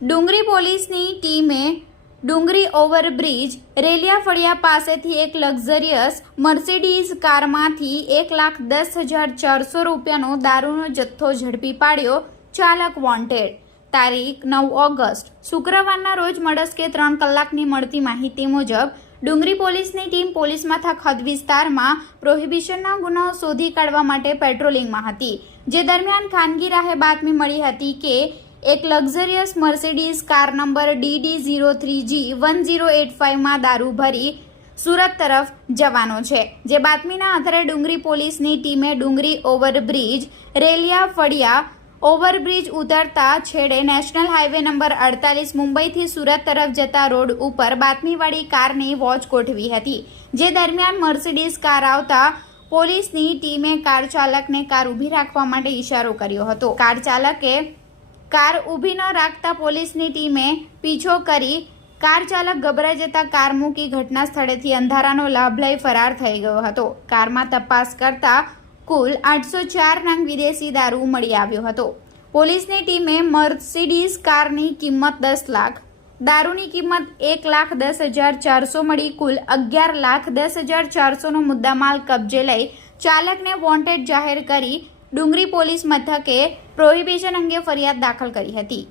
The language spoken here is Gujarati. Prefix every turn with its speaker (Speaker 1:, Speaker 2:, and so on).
Speaker 1: ડુંગરી પોલીસની ટીમે ડુંગરી ઓવરબ્રિજ રેલિયા ફળિયા પાસેથી એક લક્ઝરિયસ મર્સિડીઝ કારમાંથી એક લાખ દસ હજાર ચારસો રૂપિયાનો દારૂનો જથ્થો ઝડપી પાડ્યો. ચાલક વોન્ટેડ તારીખ નવ ઓગસ્ટ. શુક્રવારના રોજ મળસ્કે ત્રણ કલાકની મળતી માહિતી મુજબ, ડુંગરી પોલીસની ટીમ પોલીસ મથક હદ વિસ્તારમાં પ્રોહિબિશનના ગુનાઓ શોધી કાઢવા માટે પેટ્રોલિંગમાં હતી. જે દરમિયાન ખાનગી રાહે બાતમી મળી હતી કે એક luxurious Mercedes car number DD zero three G one zero eight ફાઇવમાં દારૂ ભરી સુરત તરફ જવાનો છે, જે બાતમીના આધારે ડુંગરી પોલીસની ટીમે ડુંગરી ઓવરબ્રિજ, રેલિયા ફળિયા ઓવરબ્રિજ ઉતરતા છેડે નેશનલ હાઈવે નંબર અડતાલીસ મુંબઈથી સુરત તરફ જતા રોડ ઉપર બાતમીવાળી કારની વોચ ગોઠવી હતી, જે દરમિયાન મર્સિડીઝ કાર આવતા પોલીસની ટીમે કાર ચાલકને કાર ઊભી રાખવા માટે ઇશારો કર્યો હતો. કાર ચાલકે કાર ઊભી ન રાખતા પોલીસની ટીમે પીછો કરી કાર ચાલક ગભરાઈ જતા કાર મૂકી ઘટના સ્થળેથી અંધારાનો લાભ લઈ ફરાર થઈ ગયો હતો. કારમાં તપાસ કરતા કુલ આઠસો ચાર નંગ વિદેશી દારૂ મળી આવ્યો હતો. પોલીસની ટીમે મર્સિડીઝ કારની કિંમત દસ લાખ, દારૂની કિંમત એક લાખ દસ હજાર ચારસો મળી કુલ અગિયાર લાખ દસ હજાર ચારસોનો મુદ્દામાલ કબજે લઈ ચાલકને વોન્ટેડ જાહેર કરી ડુંગરી પોલીસ મથકે પ્રોહિબિશન અંગે ફરિયાદ દાખલ કરી હતી.